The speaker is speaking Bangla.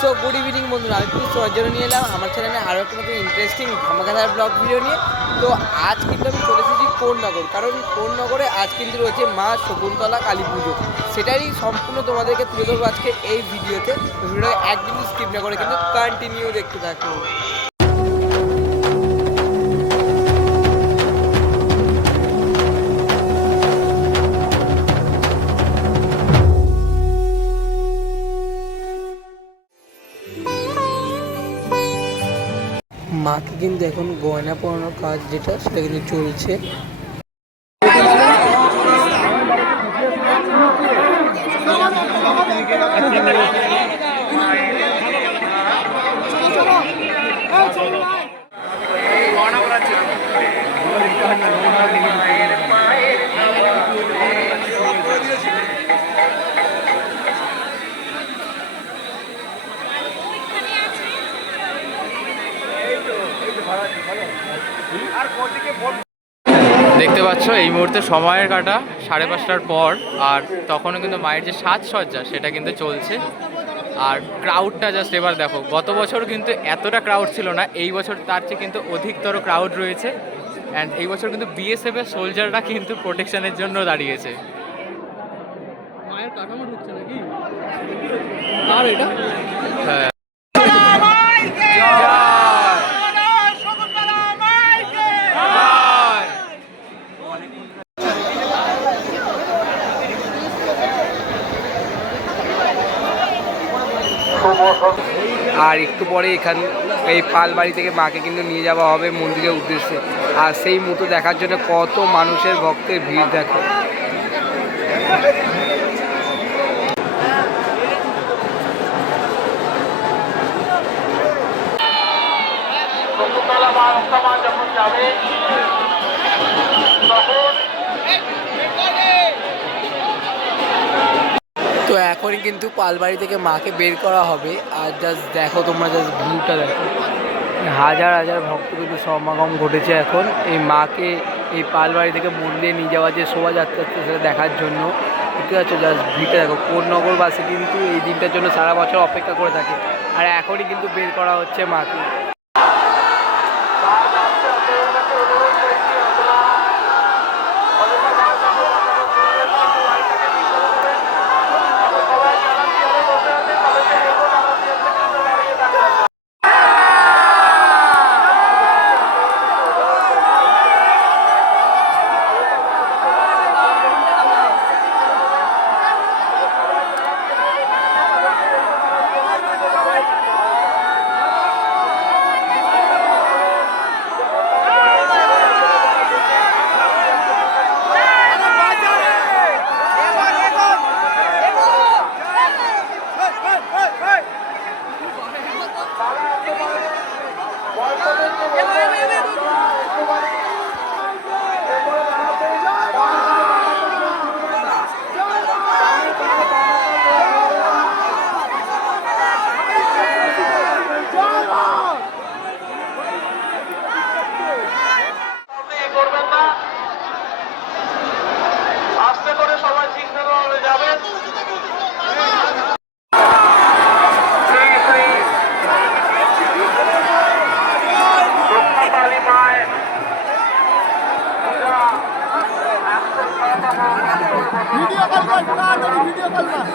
সো গুড ইভিনিং বন্ধুরা, আমি কিন্তু তোমার জন্য নিয়ে এলাম আমার চ্যানেলে আরও একটা নতুন ইন্টারেস্টিং ধামাকাদার ব্লগ ভিডিও নিয়ে। তো আজ কিন্তু আমি চলে এসেছি কোন্নগর, কারণ কোন্নগরে আজ কিন্তু রয়েছে মা শকুন্তলা কালী পুজো। সেটাই সম্পূর্ণ তোমাদেরকে তুলে ধরবো আজকে এই ভিডিওতে। ভিডিওটা একদিনই স্কিপ না করে কিন্তু কন্টিনিউ দেখতে থাকো। মাকে কিন্তু এখন গয়না পরানোর কাজ যেটা সেটা কিন্তু চলছে। দেখতে পাচ্ছ এই মুহূর্তে সময়ের কাটা 5:30টার পর, আর তখনও কিন্তু মায়ের যে সাজসজ্জা সেটা কিন্তু চলছে। আর ক্রাউডটা জাস্ট এবার দেখো, গত বছর কিন্তু এতটা ক্রাউড ছিল না, এই বছর তার চেয়ে কিন্তু অধিকতর ক্রাউড রয়েছে। অ্যান্ড এই বছর কিন্তু বিএসএফ এর সোলজাররা কিন্তু প্রোটেকশনের জন্য দাঁড়িয়েছে। মায়ের কাঠামো ঢুকছে নাকি? আর এটা হ্যাঁ, আর একটু পরে এই পালবাড়ি থেকে মাকে কিন্তু নিয়ে যাওয়া হবে মন্দিরের উদ্দেশ্যে। আর সেই মুহূর্ত দেখার জন্য কত মানুষের ভক্তের ভিড় দেখো। তো এখনই কিন্তু পালবাড়ি থেকে মাকে বের করা হবে। আর জাস্ট দেখো তোমরা, জাস্ট ভিউটা দেখো, হাজার হাজার ভক্ত কিন্তু সমাগম ঘটেছে এখন এই মাকে এই পালবাড়ি থেকে মন্দিরে নিয়ে যাওয়া যে শোভাযাত্রা সেটা দেখার জন্য। ঠিক আছে, জাস্ট ভিড়টা দেখো। কোন্নগরবাসী কিন্তু এই দিনটার জন্য সারা বছর অপেক্ষা করে থাকে, আর এখনই কিন্তু বের করা হচ্ছে মাকে। ভিডিও কল কর, ভিডিও কল কর।